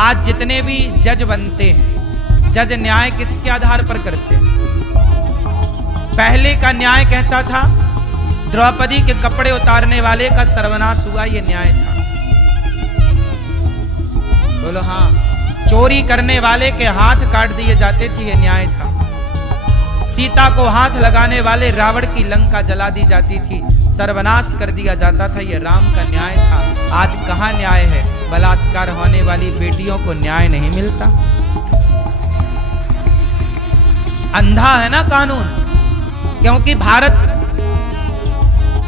आज जितने भी जज बनते हैं, जज न्याय किसके आधार पर करते हैं? पहले का न्याय कैसा था? द्रौपदी के कपड़े उतारने वाले का सर्वनाश हुआ, ये न्याय था। बोलो हाँ। चोरी करने वाले के हाथ काट दिए जाते थे, ये न्याय था। सीता को हाथ लगाने वाले रावण की लंका जला दी जाती थी, सर्वनाश कर दिया जाता था, ये राम का न्याय था। आज कहां न्याय है? बलात्कार होने वाली बेटियों को न्याय नहीं मिलता। अंधा है ना कानून, क्योंकि भारत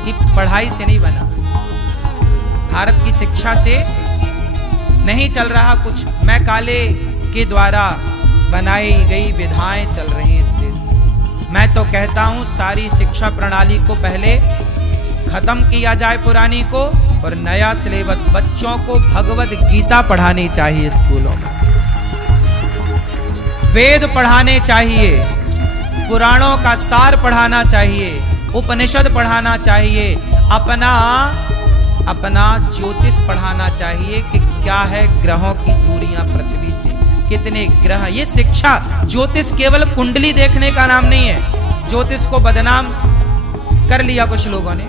की पढ़ाई से नहीं बना, भारत की शिक्षा से नहीं चल रहा कुछ। मैं काले के द्वारा बनाई गई विधाएं चल रही इस देश में। मैं तो कहता हूं सारी शिक्षा प्रणाली को पहले खत्म किया जाए पुरानी को, और नया सिलेबस। बच्चों को भगवत गीता पढ़ानी चाहिए स्कूलों में, वेद पढ़ाने चाहिए, पुराणों का सार पढ़ाना चाहिए, उपनिषद पढ़ाना चाहिए, अपना ज्योतिष पढ़ाना चाहिए कि क्या है ग्रहों की दूरियां पृथ्वी से, कितने ग्रह। ये शिक्षा, ज्योतिष केवल कुंडली देखने का नाम नहीं है। ज्योतिष को बदनाम कर लिया कुछ लोगों ने।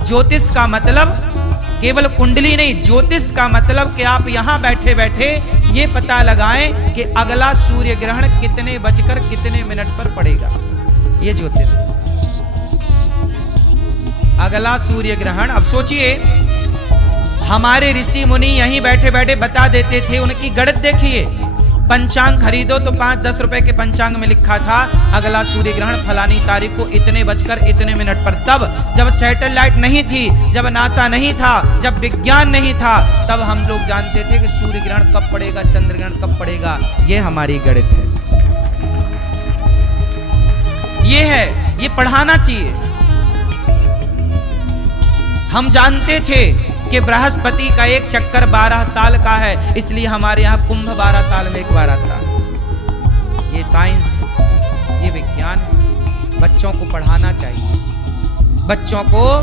ज्योतिष का मतलब केवल कुंडली नहीं, ज्योतिष का मतलब कि आप यहां बैठे बैठे ये पता लगाएं कि अगला सूर्य ग्रहण कितने बजकर कितने मिनट पर पड़ेगा। ये ज्योतिष, अगला सूर्य ग्रहण। अब सोचिए, हमारे ऋषि मुनि यहीं बैठे बैठे बता देते थे। उनकी गणित देखिए, पंचांग खरीदो तो 5-10 रुपए के पंचांग में लिखा था अगला सूर्य ग्रहण फलानी तारीख को इतने बजकर इतने मिनट पर। तब जब सैटेलाइट नहीं थी, जब नासा नहीं था, जब विज्ञान नहीं था, तब हम लोग जानते थे कि सूर्य ग्रहण कब पड़ेगा, चंद्र ग्रहण कब पड़ेगा। ये हमारी गणित है, ये है, ये पढ़ाना चाहिए। हम जानते थे कि बृहस्पति का एक चक्कर 12 साल का है, इसलिए हमारे यहाँ कुंभ 12 साल में एक बार आता है। ये साइंस, ये विज्ञान है। बच्चों को पढ़ाना चाहिए। बच्चों को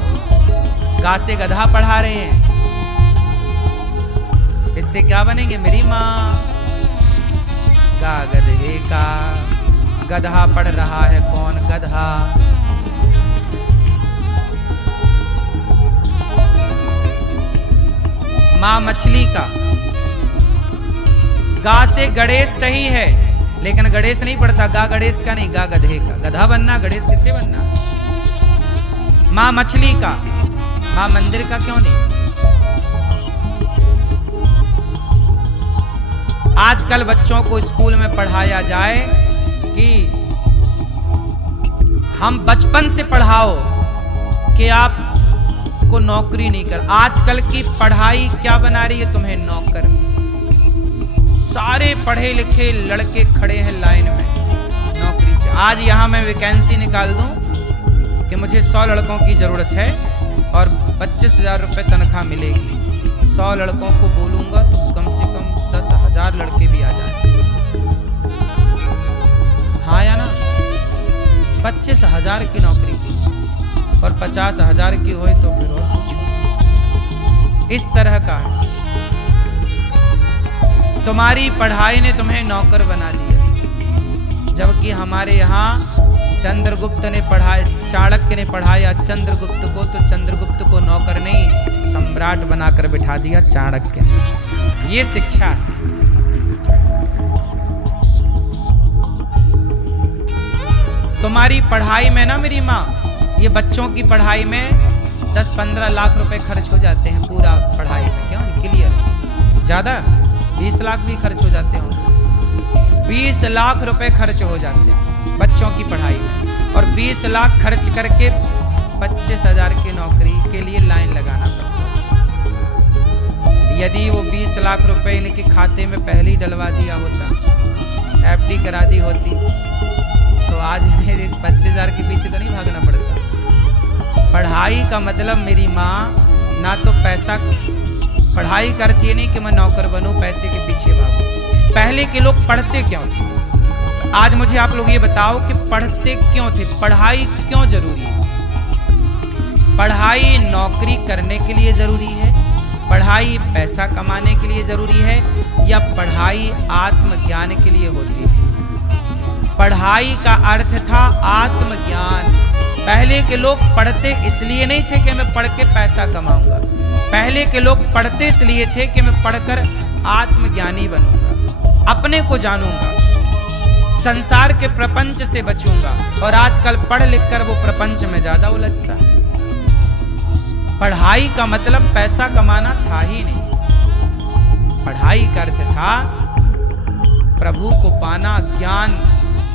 गा से गधा पढ़ा रहे हैं, इससे क्या बनेंगे? मेरी माँ गा गधे का, गधा पढ़ रहा है कौन गधा। मां मछली का, गा से गणेश सही है, लेकिन गणेश नहीं पढ़ता। गा गणेश का नहीं, गा गधे का। गधा बनना, गणेश किससे बनना? मां मछली का, मां मंदिर का क्यों नहीं? आजकल बच्चों को स्कूल में पढ़ाया जाए कि हम बचपन से पढ़ाओ कि आप को नौकरी नहीं कर। आजकल की पढ़ाई क्या बना रही है तुम्हें? नौकर। सारे पढ़े लिखे लड़के खड़े हैं लाइन में नौकरी चाहिए। आज यहां मैं वैकेंसी निकाल दूं कि मुझे 100 लड़कों की जरूरत है और 25,000 रुपए तनख्वाह मिलेगी। 100 लड़कों को बोलूंगा तो कम से कम 10,000 लड़के भी आ जाए। हाँ या ना? 25,000 की नौकरी की और 50,000 की हो तो फिर और पूछो। इस तरह का है। तुम्हारी पढ़ाई ने तुम्हें नौकर बना दिया, जबकि हमारे यहाँ चंद्रगुप्त ने पढ़ाया, चाणक्य ने पढ़ाया चंद्रगुप्त को, तो चंद्रगुप्त को नौकर नहीं सम्राट बनाकर बिठा दिया चाणक्य ने। ये शिक्षा है। तुम्हारी पढ़ाई में ना मेरी माँ, ये बच्चों की पढ़ाई में 10-15 लाख रुपए खर्च हो जाते हैं पूरा पढ़ाई में। क्यों? क्लियर? ज्यादा 20 लाख भी खर्च हो जाते हैं। 20 लाख रुपए खर्च हो जाते हैं बच्चों की पढ़ाई में, और 20 लाख खर्च करके 25,000 की नौकरी के लिए लाइन लगाना पड़ता है। यदि वो 20 लाख रुपए इनके खाते में पहले ही डलवा दिया होता, FD करा दी होती, तो आज इन्हें 25,000 के पीछे तो नहीं भागना पड़ता। पढ़ाई का मतलब मेरी माँ, ना तो पैसा, पढ़ाई करती नहीं कि मैं नौकर बनूं, पैसे के पीछे भागूं। पहले के लोग पढ़ते क्यों थे? आज मुझे आप लोग ये बताओ कि पढ़ते क्यों थे? पढ़ाई क्यों जरूरी है? पढ़ाई नौकरी करने के लिए जरूरी है, पढ़ाई पैसा कमाने के लिए जरूरी है या पढ़ाई आत्मज्ञान के लिए होती थी? पढ़ाई का अर्थ था आत्मज्ञान। पहले के लोग पढ़ते इसलिए नहीं थे कि मैं पढ़ के पैसा कमाऊंगा, पहले के लोग पढ़ते इसलिए थे कि मैं पढ़कर आत्मज्ञानी बनूंगा, अपने को जानूंगा, संसार के प्रपंच से बचूंगा। और आजकल पढ़ लिख कर वो प्रपंच में ज्यादा उलझता है। पढ़ाई का मतलब पैसा कमाना था ही नहीं। पढ़ाई का अर्थ था प्रभु को पाना, ज्ञान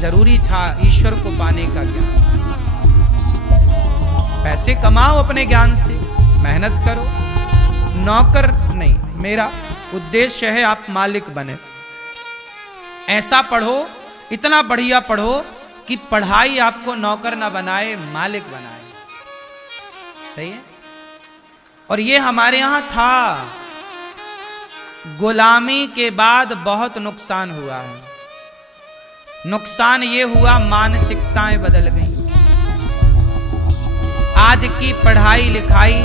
जरूरी था, ईश्वर को पाने का ज्ञान। पैसे कमाओ अपने ज्ञान से, मेहनत करो, नौकर नहीं। मेरा उद्देश्य है आप मालिक बने। ऐसा पढ़ो, इतना बढ़िया पढ़ो कि पढ़ाई आपको नौकर ना बनाए, मालिक बनाए। सही है? और ये हमारे यहां था। गुलामी के बाद बहुत नुकसान हुआ है। नुकसान ये हुआ, मानसिकताएं बदल गई। आज की पढ़ाई लिखाई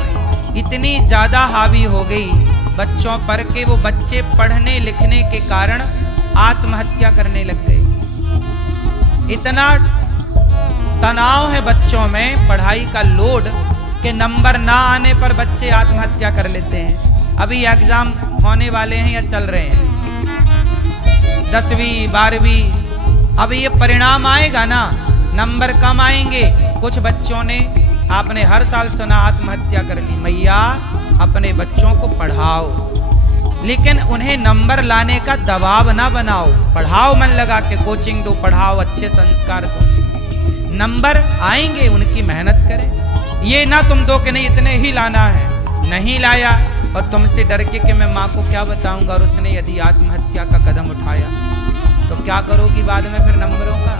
इतनी ज्यादा हावी हो गई बच्चों पर के वो बच्चे पढ़ने लिखने के कारण आत्महत्या करने लग गए। इतना तनाव है बच्चों में, पढ़ाई का लोड, के नंबर ना आने पर बच्चे आत्महत्या कर लेते हैं। अभी एग्जाम होने वाले हैं या चल रहे हैं, 10वीं 12वीं। अब ये परिणाम आएगा ना, नंबर कम आएंगे। कुछ बच्चों ने, आपने हर साल सुना, आत्महत्या कर ली। मैया अपने बच्चों को पढ़ाओ, लेकिन उन्हें नंबर लाने का दबाव ना बनाओ। पढ़ाओ, मन लगा के कोचिंग दो, पढ़ाओ, अच्छे संस्कार दो, नंबर आएंगे, उनकी मेहनत करें। ये ना तुम दो कि नहीं इतने ही लाना है, नहीं लाया और तुमसे डर के कि मैं माँ को क्या बताऊंगा, और उसने यदि आत्महत्या का कदम उठाया तो क्या करोगी बाद में फिर नंबरों का?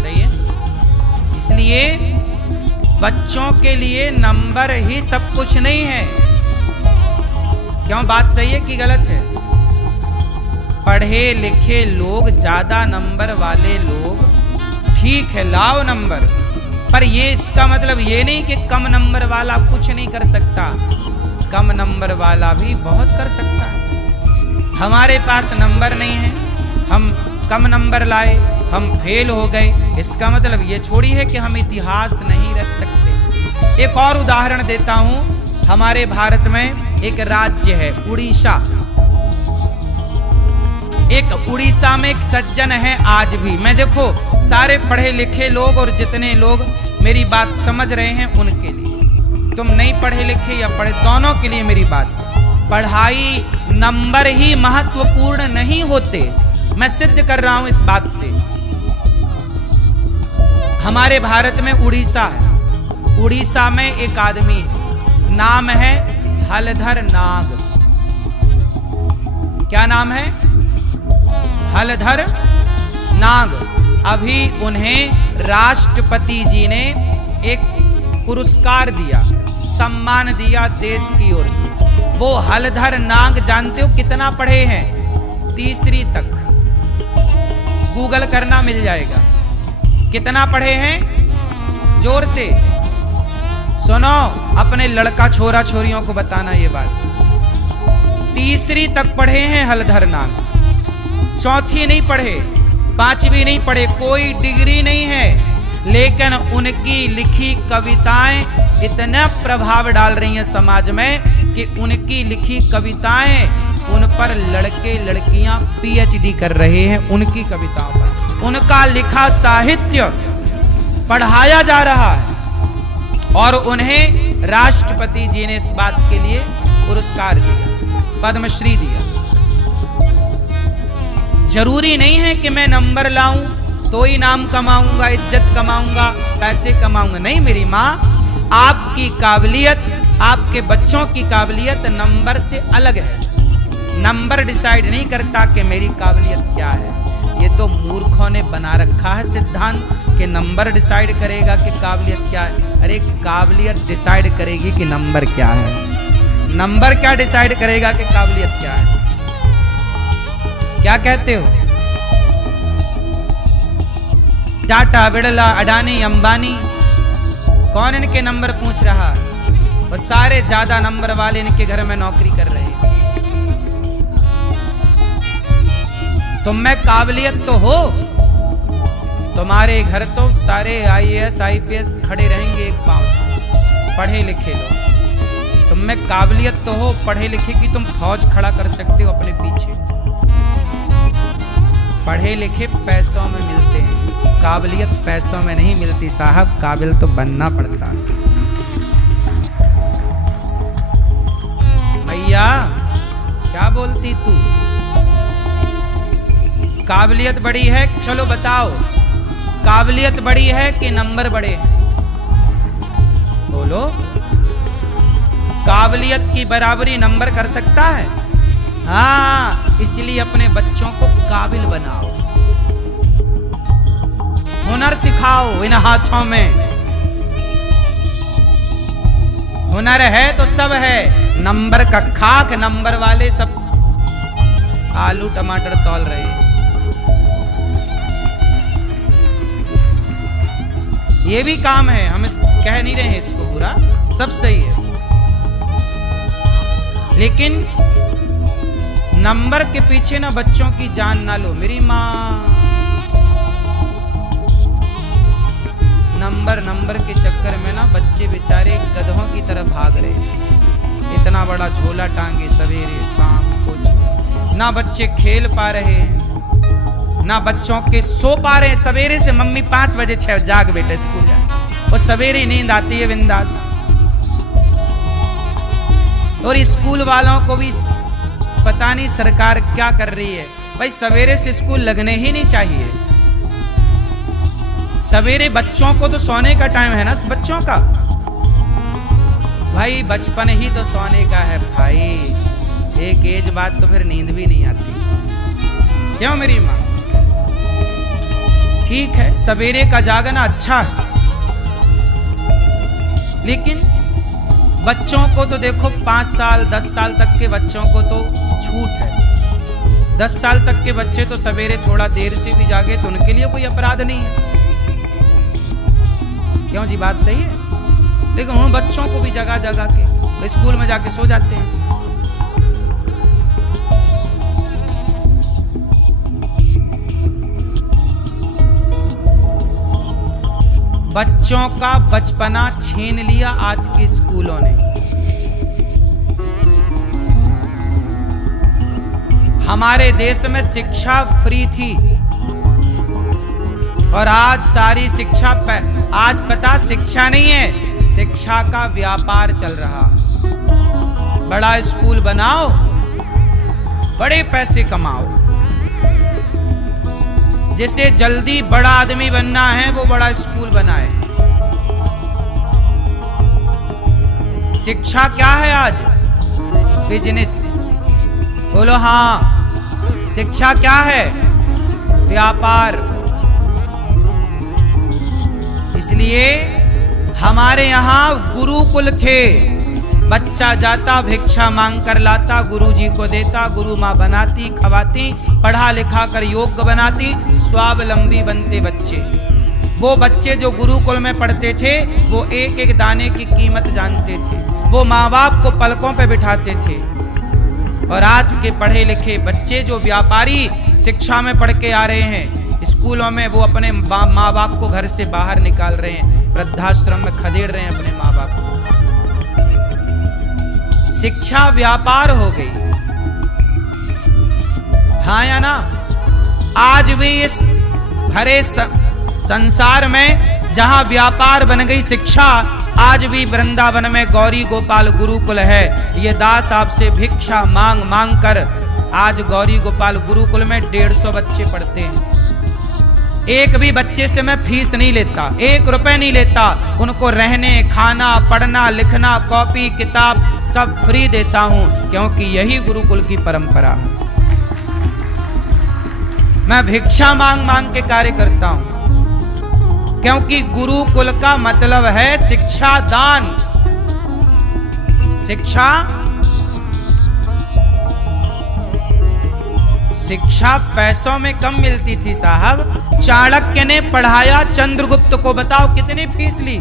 सही है? इसलिए बच्चों के लिए नंबर ही सब कुछ नहीं है। क्यों? बात सही है कि गलत है? पढ़े लिखे लोग, ज्यादा नंबर वाले लोग, ठीक है, लाओ नंबर, पर ये इसका मतलब ये नहीं कि कम नंबर वाला कुछ नहीं कर सकता। कम नंबर वाला भी बहुत कर सकता है। हमारे पास नंबर नहीं है, हम कम नंबर लाए, हम फेल हो गए, इसका मतलब ये थोड़ी है कि हम इतिहास नहीं रच सकते। एक और उदाहरण देता हूं। हमारे भारत में एक राज्य है उड़ीसा। एक उड़ीसा में एक सज्जन है आज भी। मैं देखो, सारे पढ़े लिखे लोग और जितने लोग मेरी बात समझ रहे हैं उनके लिए, तुम नहीं पढ़े लिखे या पढ़े, दोनों के लिए मेरी बात। पढ़ाई नंबर ही महत्वपूर्ण नहीं होते, मैं सिद्ध कर रहा हूं इस बात से। हमारे भारत में उड़ीसा है। उड़ीसा में एक आदमी है, नाम है हलधर नाग। क्या नाम है? हलधर नाग। अभी उन्हें राष्ट्रपति जी ने एक पुरस्कार दिया, सम्मान दिया देश की ओर से। वो हलधर नाग जानते हो कितना पढ़े हैं? 3री तक। गूगल करना मिल जाएगा। कितना पढ़े हैं? जोर से सुनो, अपने लड़का छोरा छोरियों को बताना ये बात। 3री तक पढ़े हैं हलधर नाग। 4थी नहीं पढ़े, 5वीं नहीं पढ़े, कोई डिग्री नहीं है, लेकिन उनकी लिखी कविताएं इतना प्रभाव डाल रही हैं समाज में कि उनकी लिखी कविताएं, उन पर लड़के लड़कियां PhD कर रहे हैं उनकी कविताओं पर। उनका लिखा साहित्य पढ़ाया जा रहा है और उन्हें राष्ट्रपति जी ने इस बात के लिए पुरस्कार दिया, पद्मश्री दिया। जरूरी नहीं है कि मैं नंबर लाऊं तो ही नाम कमाऊंगा, इज्जत कमाऊंगा, पैसे कमाऊंगा। नहीं मेरी माँ, आपकी काबिलियत, आपके बच्चों की काबिलियत नंबर से अलग है। नंबर डिसाइड नहीं करता कि मेरी काबिलियत क्या है। ये तो मूर्खों ने बना रखा है सिद्धांत कि नंबर डिसाइड करेगा कि काबिलियत क्या है। अरे काबिलियत डिसाइड करेगी कि नंबर क्या है। नंबर क्या डिसाइड करेगा कि काबिलियत क्या है? क्या कहते हो? टाटा, बिड़ला, अडानी, अंबानी, कौन इनके नंबर पूछ रहा? और सारे ज्यादा नंबर वाले इनके घर में नौकरी कर रहे हैं। तुम में काबिलियत तो हो, तुम्हारे घर तो सारे IAS IPS खड़े रहेंगे एक पांव से, पढ़े लिखे लोग। तुम में काबिलियत तो हो पढ़े लिखे की, तुम फौज खड़ा कर सकते हो अपने पीछे। पढ़े लिखे पैसों में मिलते हैं, काबिलियत पैसों में नहीं मिलती साहब, काबिल तो बनना पड़ता। भैया क्या बोलती तू? काबिलियत बड़ी है, चलो बताओ, काबिलियत बड़ी है कि नंबर बड़े हैं? बोलो। काबिलियत की बराबरी नंबर कर सकता है? हाँ, इसलिए अपने बच्चों को काबिल बनाओ, हुनर सिखाओ। इन हाथों में हुनर है तो सब है, नंबर का खाक, नंबर वाले सब आलू टमाटर तौल रहे हैं। ये भी काम है, हम कह नहीं रहे हैं इसको बुरा, सब सही है, लेकिन नंबर के पीछे ना बच्चों की जान ना लो। मेरी माँ नंबर के चक्कर में ना बच्चे बेचारे गधों की तरह भाग रहे हैं। इतना बड़ा झोला टांगे सवेरे शाम कुछ ना, बच्चे खेल पा रहे हैं ना, बच्चों के सो पा रहे हैं। सवेरे से मम्मी 5 बजे 6 जाग बेटे स्कूल जा, वो सवेरे नींद आती है बिंदास। और स्कूल वालों को भी पता नहीं सरकार क्या कर रही है, भाई सवेरे से स्कूल लगने ही नहीं चाहिए। सवेरे बच्चों को तो सोने का टाइम है ना बच्चों का, भाई बचपन ही तो सोने का है भाई। एक एज बाद तो फिर नींद भी नहीं आती, क्यों मेरी माँ? ठीक है सवेरे का जागना अच्छा है, लेकिन बच्चों को तो देखो 5 साल 10 साल तक के बच्चों को तो छूट है। 10 साल तक के बच्चे तो सवेरे थोड़ा देर से भी जागे तो उनके लिए कोई अपराध नहीं है, क्यों जी? बात सही है। लेकिन उन बच्चों को भी जगा जगा के स्कूल में जाके सो जाते हैं। बच्चों का बचपना छीन लिया आज के स्कूलों ने। हमारे देश में शिक्षा फ्री थी और आज सारी शिक्षा आज पता शिक्षा नहीं है, शिक्षा का व्यापार चल रहा। बड़ा स्कूल बनाओ, बड़े पैसे कमाओ, जिसे जल्दी बड़ा आदमी बनना है वो बड़ा स्कूल बनाए। शिक्षा क्या है आज? बिजनेस। बोलो हाँ, शिक्षा क्या है? व्यापार। इसलिए हमारे यहाँ गुरुकुल थे, बच्चा जाता भिक्षा मांग कर लाता, गुरुजी को देता, गुरु माँ बनाती खवाती, पढ़ा लिखा कर योग्य बनाती, स्वावलंबी बनते बच्चे। वो बच्चे जो गुरुकुल में पढ़ते थे वो एक एक दाने की कीमत जानते थे, वो माँ बाप को पलकों पे बिठाते थे। और आज के पढ़े लिखे बच्चे जो व्यापारी शिक्षा में पढ़ के आ रहे हैं, स्कूलों में वो अपने माँ बाप को घर से बाहर निकाल रहे हैं, वृद्धाश्रम में खदेड़ रहे हैं अपने माँ बाप को। शिक्षा व्यापार हो गई, हाँ या ना? आज भी इस भरे संसार में जहां व्यापार बन गई शिक्षा, आज भी वृंदावन में गौरी गोपाल गुरुकुल है। ये दास आपसे भिक्षा मांग मांग कर आज गौरी गोपाल गुरुकुल में 150 बच्चे पढ़ते हैं। एक भी बच्चे से मैं फीस नहीं लेता, 1 रुपए नहीं लेता। उनको रहने खाना पढ़ना लिखना कॉपी किताब सब फ्री देता हूं, क्योंकि यही गुरुकुल की परंपरा है। मैं भिक्षा मांग मांग के कार्य करता हूं, क्योंकि गुरुकुल का मतलब है शिक्षा दान। शिक्षा पैसों में कम मिलती थी साहब। चाणक्य ने पढ़ाया चंद्रगुप्त को, बताओ कितनी फीस ली?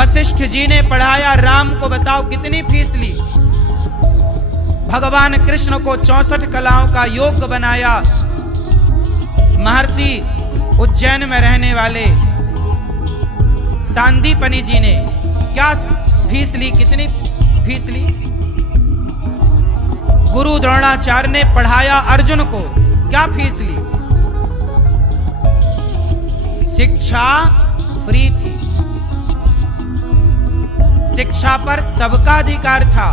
वशिष्ठ जी ने पढ़ाया राम को, बताओ कितनी फीस ली। भगवान कृष्ण को 64 कलाओं का योग बनाया। महर्षि उज्जैन में रहने वाले सांदीपनि जी ने क्या फीस ली, कितनी फीस ली। गुरु द्रोणाचार्य ने पढ़ाया अर्जुन को, क्या फीस ली। शिक्षा फ्री थी, शिक्षा पर सबका अधिकार था।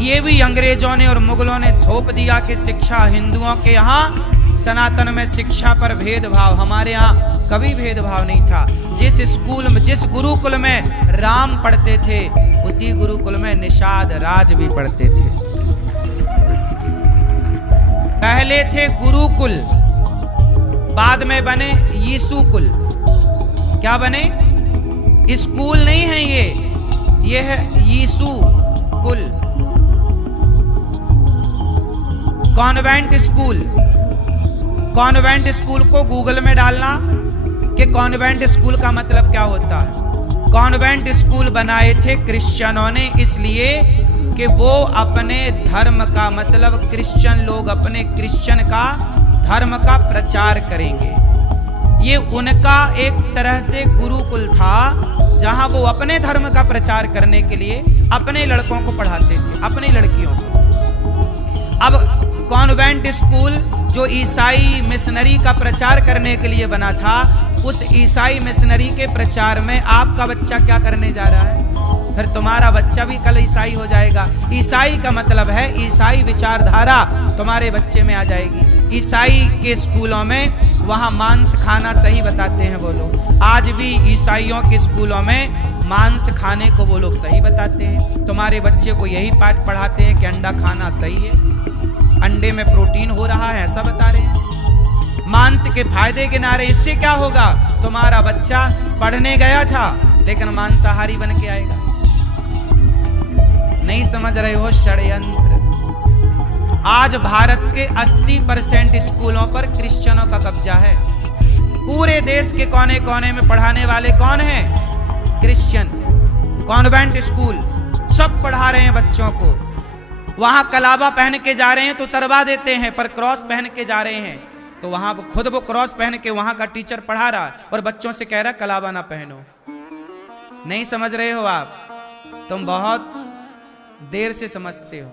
ये भी अंग्रेजों ने और मुगलों ने थोप दिया कि शिक्षा हिंदुओं के यहाँ, सनातन में शिक्षा पर भेदभाव। हमारे यहाँ कभी भेदभाव नहीं था। जिस स्कूल में, जिस गुरुकुल में राम पढ़ते थे, उसी गुरुकुल में निषाद राज भी पढ़ते थे। पहले थे गुरुकुल, बाद में बने यीशु कुल। क्या बने? स्कूल नहीं है ये है यीशु कुल, कॉन्वेंट स्कूल। कॉन्वेंट स्कूल को गूगल में डालना कि कॉन्वेंट स्कूल का मतलब क्या होता है। कॉन्वेंट स्कूल बनाए थे क्रिश्चियनों ने, इसलिए कि वो अपने धर्म का, मतलब क्रिश्चियन लोग अपने क्रिश्चियन का धर्म का प्रचार करेंगे। ये उनका एक तरह से गुरुकुल था, जहां वो अपने धर्म का प्रचार करने के लिए अपने लड़कों को पढ़ाते थे, अपनी लड़कियों को। अब कॉन्वेंट स्कूल जो ईसाई मिशनरी का प्रचार करने के लिए बना था, उस ईसाई मिशनरी के प्रचार में आपका बच्चा क्या करने जा रहा है? फिर तुम्हारा बच्चा भी कल ईसाई हो जाएगा। ईसाई का मतलब है ईसाई विचारधारा तुम्हारे बच्चे में आ जाएगी। ईसाई के स्कूलों में वहाँ मांस खाना सही बताते हैं वो लोग। आज भी ईसाइयों के स्कूलों में मांस खाने को वो लोग सही बताते हैं। तुम्हारे बच्चे को यही पाठ पढ़ाते हैं कि अंडा खाना सही है, अंडे में प्रोटीन हो रहा है, ऐसा बता रहे हैं। मांस के फायदे गिना रहे। इससे क्या होगा? तुम्हारा बच्चा पढ़ने गया था लेकिन मांसाहारी बन के आएगा। नहीं समझ रहे हो? षड्यंत्र। आज भारत के 80% स्कूलों पर क्रिश्चियनों का कब्जा है। पूरे देश के कोने कोने में पढ़ाने वाले कौन हैं? क्रिश्चियन। कॉन्वेंट स्कूल सब पढ़ा रहे हैं बच्चों को। वहां कलाबा पहन के जा रहे हैं तो तरवा देते हैं, पर क्रॉस पहन के जा रहे हैं तो वहां खुद वो क्रॉस पहन के वहां का टीचर पढ़ा रहा है और बच्चों से कह रहा कलाबा ना पहनो। नहीं समझ रहे हो आप? तुम बहुत देर से समझते हो।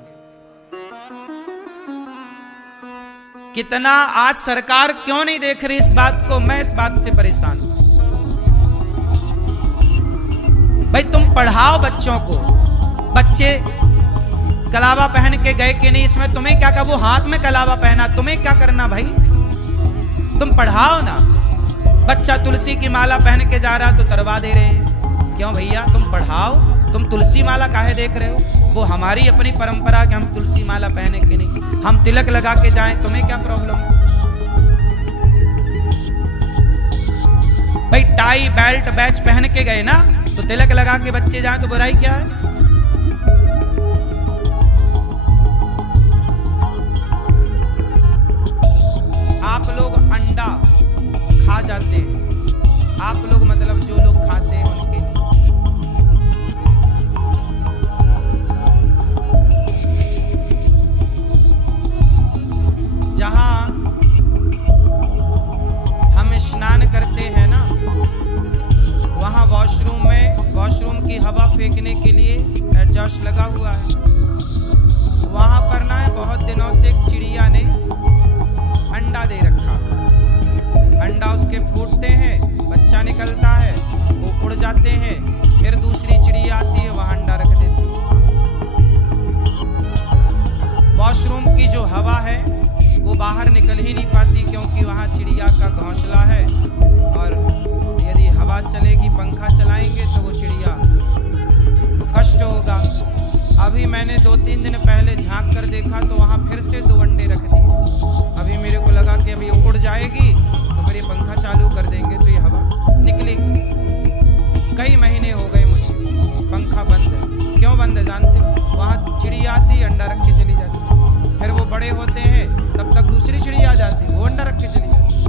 कितना आज सरकार क्यों नहीं देख रही इस बात को? मैं इस बात से परेशान हूं। भाई तुम पढ़ाओ बच्चों को। बच्चे कलावा पहन के गए कि नहीं, इसमें तुम्हें क्या? वो हाथ में कलावा पहना, तुम्हें क्या करना भाई? तुम पढ़ाओ ना। बच्चा तुलसी की माला पहन के जा रहा तो तरवा दे रहे हैं। क्यों भैया? तुम पढ़ाओ। तुम तुलसी माला काहे देख रहे हो? वो हमारी अपनी परंपरा कि हम तुलसी माला पहने कि नहीं, हम तिलक लगा के जाएं, तुम्हें क्या प्रॉब्लम है? भाई टाई बेल्ट बैच पहन के गए ना तो तिलक लगा के बच्चे जाएं तो बुराई क्या है? आप लोग अंडा खा जाते हैं, आप लोग मतलब जो लोग खाते हैं उनके लिए। जहां हम स्नान करते हैं ना, वहां वॉशरूम में, वॉशरूम की हवा फेंकने के लिए एडजस्ट लगा हुआ है। वहां पर ना बहुत दिनों से एक चिड़िया ने अंडा दे रखा। अंडा उसके फूटते हैं, बच्चा निकलता है, वो उड़ जाते हैं, फिर दूसरी चिड़िया आती है, वहां अंडा रख देती है। वॉशरूम की जो हवा है वो बाहर निकल ही नहीं पाती, क्योंकि वहां चिड़िया का घोंसला है, और यदि हवा चलेगी, पंखा चलाएंगे तो वो चिड़िया को कष्ट होगा। अभी मैंने 2-3 दिन पहले झांक कर देखा तो वहां फिर से 2 अंडे रख दिए। अभी मेरे को लगा कि अभी उड़ जाएगी तो फिर ये पंखा चालू कर देंगे तो ये हवा निकलेगी। कई महीने हो गए मुझे, पंखा बंद है। क्यों बंद है जानते हो? वहाँ चिड़िया आती, अंडा रख के चली जाती, फिर वो बड़े होते हैं तब तक दूसरी चिड़िया आ जाती, वो अंडा रख के चली जाती।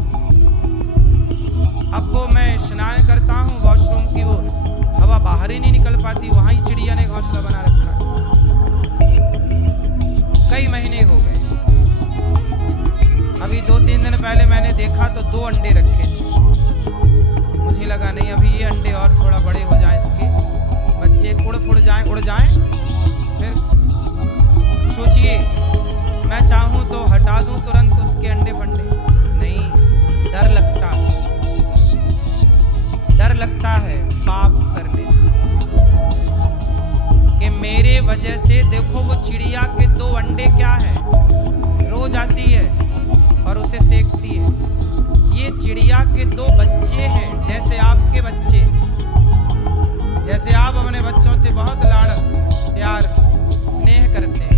अब वो मैं स्नान करता हूँ, वॉशरूम की वो हवा बाहर ही नहीं निकल पाती, वहां ही चिड़िया ने घोंसला बना रखा है। कई महीने हो गए, अभी 2-3 दिन पहले मैंने देखा तो 2 अंडे रखे थे। मुझे लगा नहीं, अभी ये अंडे और थोड़ा बड़े हो जाएं, इसके बच्चे उड़ जाएं। फिर सोचिए, मैं चाहूं तो हटा दूं तुरंत उसके अंडे फंडे, नहीं, डर लगता है पाप करने से, कि मेरे वजह से देखो वो चिड़िया के 2 अंडे क्या है, रोज आती है और उसे सेकती है। ये चिड़िया के 2 बच्चे हैं, जैसे आपके बच्चे, जैसे आप अपने बच्चों से बहुत लाड़ प्यार स्नेह करते हैं,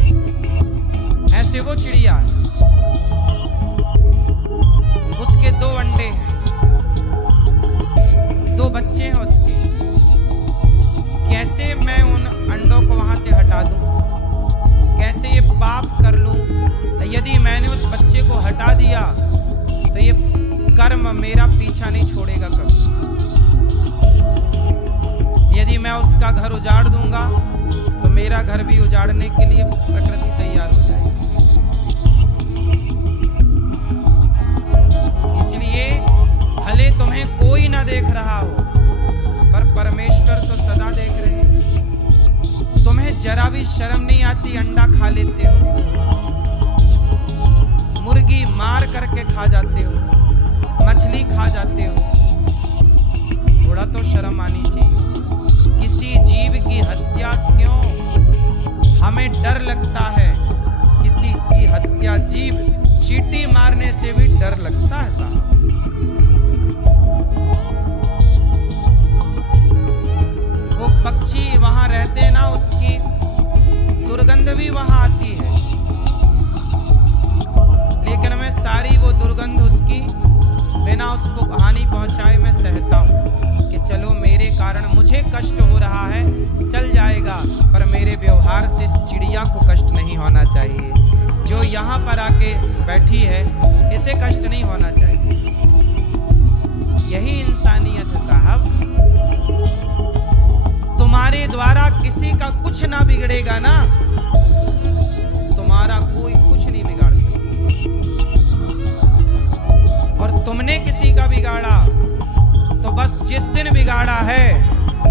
ऐसे वो चिड़िया है। उसके 2 अंडे हैं, 2 बच्चे हैं उसके। कैसे मैं उन अंडों को वहां से हटा दूं, कैसे ये पाप कर लूं? यदि मैंने उस बच्चे को हटा दिया तो ये कर्म मेरा पीछा नहीं छोड़ेगा कभी। यदि मैं उसका घर उजाड़ दूंगा तो मेरा घर भी उजाड़ने के लिए प्रकृति तैयार हो जाएगी। इसलिए भले तुम्हें कोई ना देख रहा हो, पर परमेश्वर तो सदा देख रहे हैं। तुम्हें जरा भी शर्म नहीं आती, अंडा खा लेते हो, मुर्गी मार करके खा जाते हो, मछली खा जाते हो। थोड़ा तो शर्म आनी चाहिए। किसी जीव की हत्या क्यों? हमें डर लगता है किसी की हत्या, जीव चींटी मारने से भी डर लगता है साहब। वो पक्षी वहां रहते ना, उसकी दुर्गंध भी वहां आती है, लेकिन मैं सारी वो दुर्गंध उसकी बिना उसको हानि पहुंचाए मैं सहता हूं कि चलो मेरे कारण मुझे कष्ट हो रहा है, चल जाएगा, पर मेरे व्यवहार से इस चिड़िया को कष्ट नहीं होना चाहिए। जो यहाँ पर आके बैठी है इसे कष्ट नहीं होना चाहिए। यही इंसानियत है साहब। तुम्हारे द्वारा किसी का कुछ ना बिगड़ेगा ना, तुम्हारा कोई कुछ नहीं बिगाड़ सकता। और तुमने किसी का बिगाड़ा तो बस जिस दिन बिगाड़ा है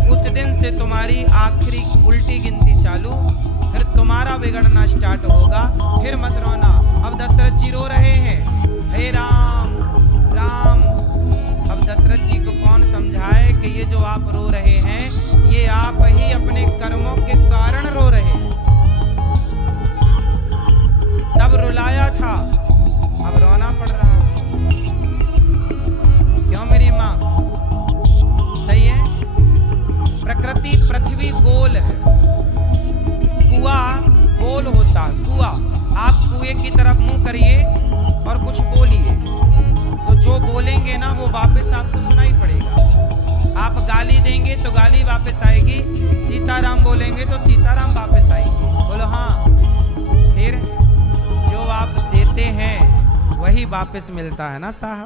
उस दिन से तुम्हारी आखिरी उल्टी गिनती चालू, फिर तुम्हारा बिगड़ना स्टार्ट होगा। फिर मत रोना। अब दशरथ जी रो रहे हैं, हे राम राम। अब दशरथ जी को कौन समझाए कि ये जो आप रो रहे हैं ये आप ही अपने कर्मों के कारण रो रहे हैं। तब रुलाया था, अब रोना पड़ रहा है। क्यों मेरी माँ? सही है। प्रकृति पृथ्वी गोल है, कुआं गोल होता है। कुआं, आप कुएं की तरफ मुंह करिए और कुछ बोलिए तो जो बोलेंगे ना वो वापस आपको सुनाई पड़ेगा। आप गाली देंगे तो गाली वापस आएगी, सीताराम बोलेंगे तो सीताराम वापस आएगी। बोलो हाँ। फिर जो आप देते हैं वही वापस मिलता है ना साहब।